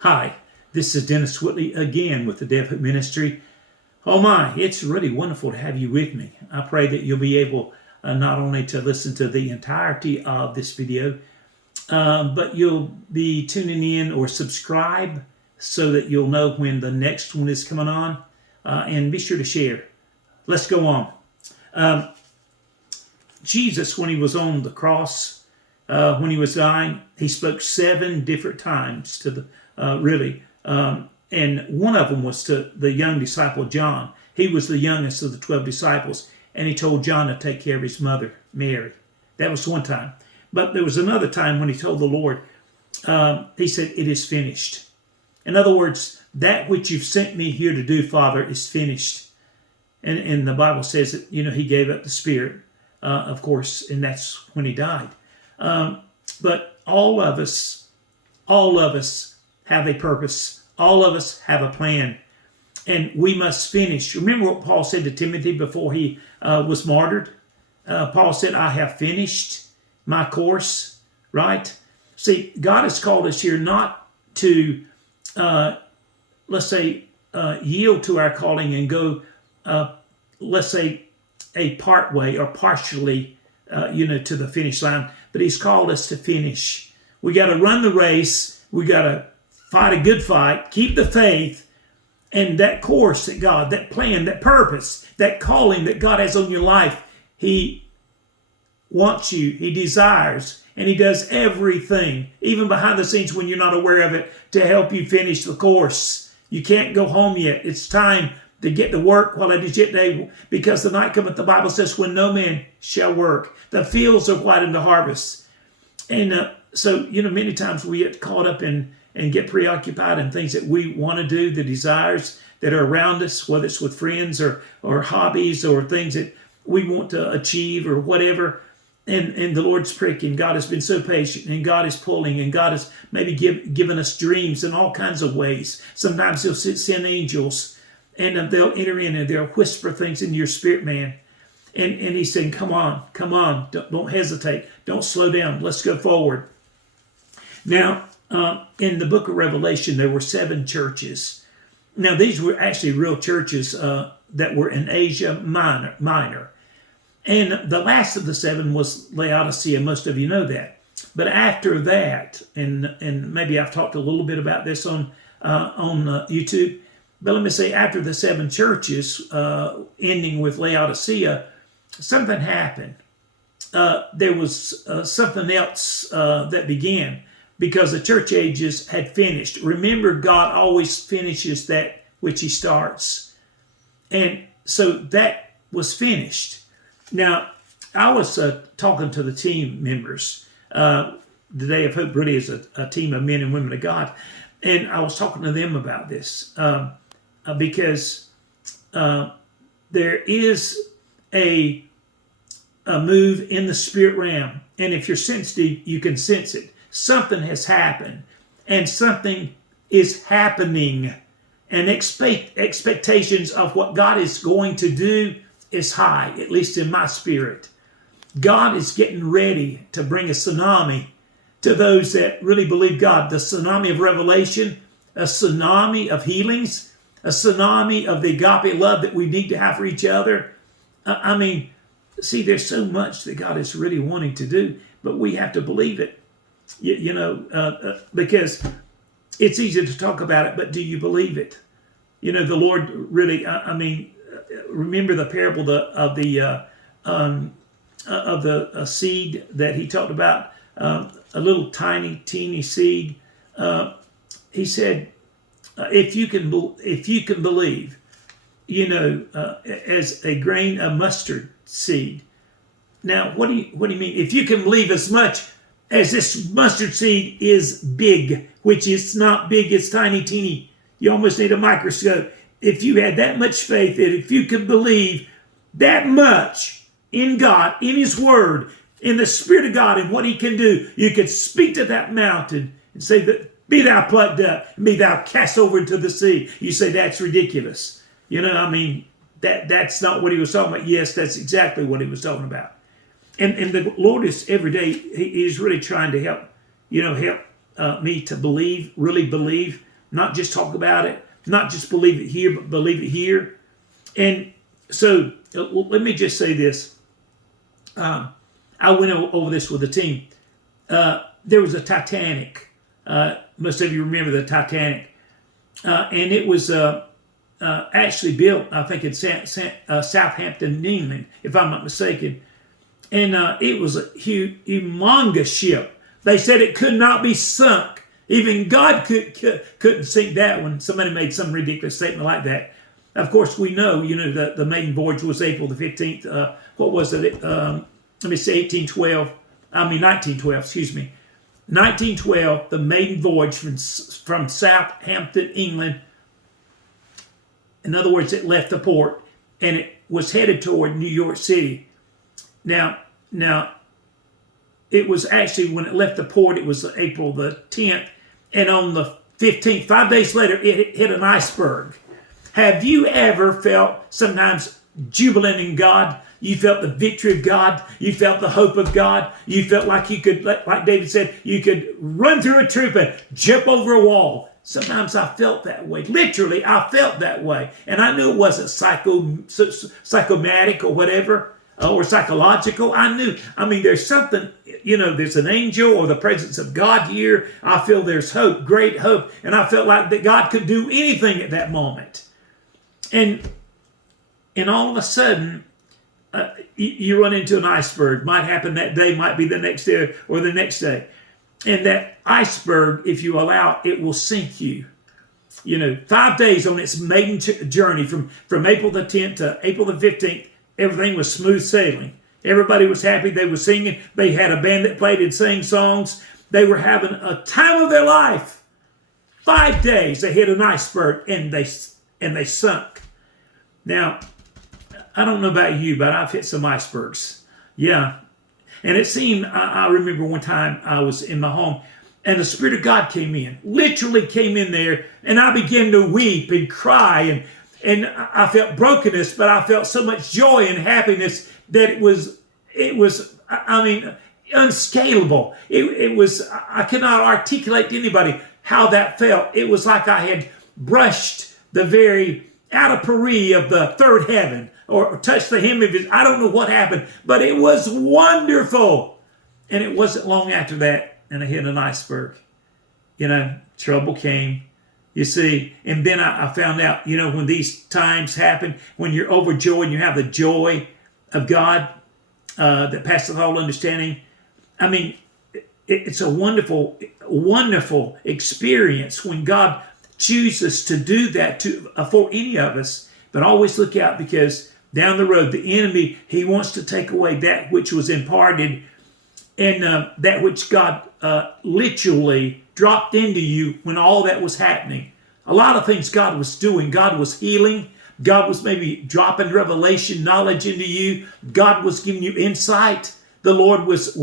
Hi, this is Dennis Whitley again with the Deaf Hook Ministry. Oh my, it's really wonderful to have you with me. I pray that you'll be able not only to listen to the entirety of this video, but you'll be tuning in or subscribe so that you'll know when the next one is coming on. And be sure to share. Let's go on. Jesus, when he was on the cross, when he was dying, he spoke 7 different times to the and one of them was to the young disciple John. He was the youngest of the 12 disciples, and he told John to take care of his mother, Mary. That was one time. But there was another time when he told the Lord, he said, "It is finished." In other words, that which you've sent me here to do, Father, is finished. And the Bible says that, he gave up the Spirit, of course, and that's when he died. But all of us have a purpose. All of us have a plan. And we must finish. Remember what Paul said to Timothy before he was martyred? Paul said, "I have finished my course," right? See, God has called us here not to, yield to our calling and go, a part way or partially, to the finish line. But he's called us to finish. We got to run the race. We got to fight a good fight, keep the faith, and that course that God, that plan, that purpose, that calling that God has on your life, he wants you, he desires, and he does everything, even behind the scenes when you're not aware of it, to help you finish the course. You can't go home yet. It's time to get to work while it is yet day, because the night cometh, the Bible says, when no man shall work. The fields are white in the harvest. And so, many times we get caught up in and get preoccupied in things that we want to do, the desires that are around us, whether it's with friends or hobbies or things that we want to achieve or whatever. And the Lord's pricking. God has been so patient, and God is pulling, and God has maybe given us dreams in all kinds of ways. Sometimes he'll send angels, and they'll enter in and they'll whisper things in your spirit, man. And he's saying, come on, don't hesitate. Don't slow down. Let's go forward. Now, in the book of Revelation, there were 7 churches. Now, these were actually real churches that were in Asia Minor. And the last of the 7 was Laodicea. Most of you know that. But after that, and maybe I've talked a little bit about this on YouTube, but let me say, after the 7 churches, ending with Laodicea, something happened. There was something else that began, because the church ages had finished. Remember, God always finishes that which he starts. And so that was finished. Now, I was talking to the team members. The Day of Hope really is a team of men and women of God. And I was talking to them about this because there is a move in the spirit realm. And if you're sensitive, you can sense it. Something has happened, and something is happening, and expectations of what God is going to do is high, at least in my spirit. God is getting ready to bring a tsunami to those that really believe God. The tsunami of revelation, a tsunami of healings, a tsunami of the agape love that we need to have for each other. See, there's so much that God is really wanting to do, but we have to believe it. Because it's easy to talk about it, but do you believe it? The Lord really, remember the parable of the seed that he talked about, a little tiny, teeny seed. He said, if you can believe, as a grain of mustard seed. Now, what do you mean? If you can believe as much as this mustard seed is big, which is not big, it's tiny, teeny. You almost need a microscope. If you had that much faith, that if you could believe that much in God, in his word, in the Spirit of God, and what he can do, you could speak to that mountain and say, that be thou plucked up, and be thou cast over into the sea. You say, that's ridiculous. That's not what he was talking about. Yes, that's exactly what he was talking about. And the Lord is every day, he's really trying to help me to believe, really believe not just talk about it, not just believe it here, but believe it here. And so let me just say this. I went over this with the team. There was a Titanic. Most of you remember the Titanic. And it was actually built, I think, in Southampton, England, if I'm not mistaken. And it was a humongous ship. They said it could not be sunk. Even God couldn't sink that one. Somebody made some ridiculous statement like that. Of course, we know, the Maiden Voyage was April the 15th. What was it? Let me say 1912, excuse me. 1912, the Maiden Voyage from Southampton, England. In other words, it left the port and it was headed toward New York City. Now, it was actually, when it left the port, it was April the 10th. And on the 15th, 5 days later, it hit an iceberg. Have you ever felt sometimes jubilant in God? You felt the victory of God. You felt the hope of God. You felt like you could, like David said, you could run through a troop and jump over a wall. Sometimes I felt that way. Literally, I felt that way. And I knew it wasn't psychomatic or whatever, or psychological. I knew. There's something, there's an angel or the presence of God here. I feel there's hope, great hope. And I felt like that God could do anything at that moment. And all of a sudden, you run into an iceberg. Might happen that day, might be the next day or the next day. And that iceberg, if you allow it, will sink you. 5 days on its maiden journey from April the 10th to April the 15th, everything was smooth sailing. Everybody was happy. They were singing. They had a band that played and sang songs. They were having a time of their life. 5 days, they hit an iceberg and they sunk. Now, I don't know about you, but I've hit some icebergs. Yeah. And it seemed, I remember one time I was in my home and the Spirit of God came in, literally came in there, and I began to weep and cry, and I felt brokenness, but I felt so much joy and happiness that it was unscalable. It was, I cannot articulate to anybody how that felt. It was like I had brushed the very outer perimeter of the third heaven, or touched the hem of his, I don't know what happened, but it was wonderful. And it wasn't long after that, and I hit an iceberg. Trouble came, you see. And then I found out, when these times happen, when you're overjoyed and you have the joy of God that passes all understanding. It's a wonderful, wonderful experience when God chooses to do that for any of us. But always look out, because down the road, the enemy, he wants to take away that which was imparted and that which God literally dropped into you when all that was happening. A lot of things God was doing. God was healing. God was maybe dropping revelation knowledge into you. God was giving you insight. The Lord was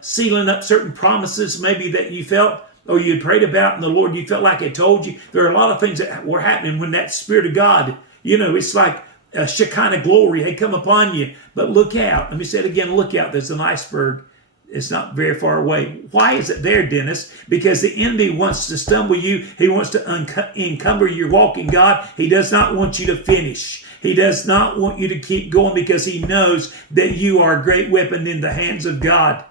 sealing up certain promises maybe that you felt or you had prayed about, and the Lord, you felt like it told you. There are a lot of things that were happening when that Spirit of God, it's like a Shekinah glory had come upon you. But look out. Let me say it again. Look out. There's an iceberg. It's not very far away. Why is it there, Dennis? Because the enemy wants to stumble you. He wants to encumber your walk in God. He does not want you to finish. He does not want you to keep going, because he knows that you are a great weapon in the hands of God.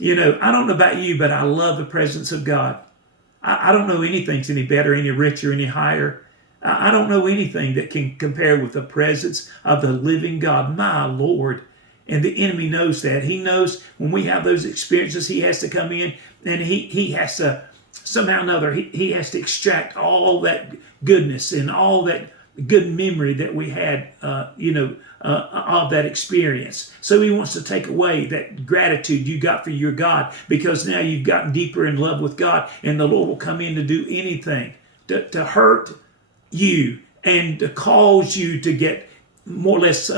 I don't know about you, but I love the presence of God. I don't know anything's any better, any richer, any higher. I don't know anything that can compare with the presence of the living God, my Lord. And the enemy knows that. He knows when we have those experiences, he has to come in and he has to, somehow or another, he has to extract all that goodness and all that good memory that we had, of that experience. So he wants to take away that gratitude you got for your God, because now you've gotten deeper in love with God, and the Lord will come in to do anything to hurt you and to cause you to get more or less,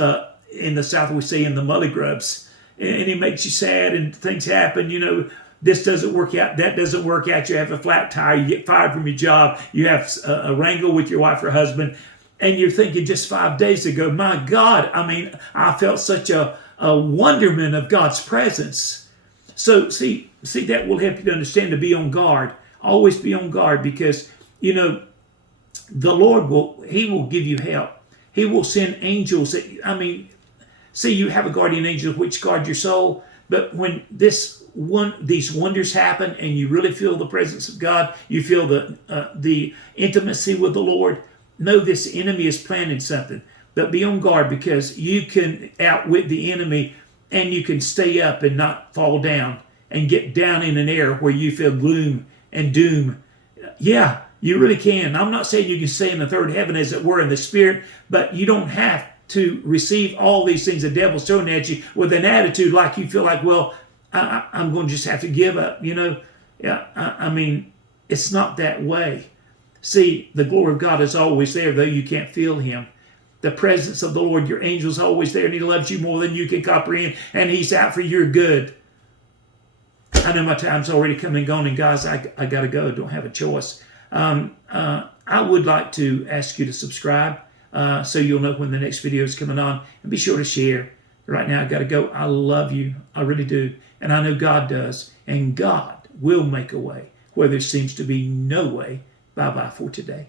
in the South we say, in the mully grubs, and he makes you sad and things happen, this doesn't work out, that doesn't work out, you have a flat tire, you get fired from your job, you have a wrangle with your wife or husband, and you're thinking just 5 days ago, my God, I felt such a wonderment of God's presence. So see, that will help you to understand to be on guard. Always be on guard, because you know, the Lord He will give you help. He will send angels. See, you have a guardian angel which guard your soul, but when these wonders happen and you really feel the presence of God, you feel the intimacy with the Lord, know this enemy is planning something. But be on guard, because you can outwit the enemy and you can stay up and not fall down and get down in an area where you feel gloom and doom. Yeah, you really can. I'm not saying you can stay in the third heaven, as it were, in the spirit, but you don't have to receive all these things the devil's throwing at you with an attitude like you feel like, well, I'm going to just have to give up. It's not that way. See, the glory of God is always there, though you can't feel him. The presence of the Lord, your angel's always there, and he loves you more than you can comprehend, and he's out for your good. I know my time's already come and gone, and guys, I got to go. Don't have a choice. I would like to ask you to subscribe so you'll know when the next video is coming on, and be sure to share. Right now, I got to go. I love you. I really do. And I know God does, and God will make a way where there seems to be no way. Bye-bye for today.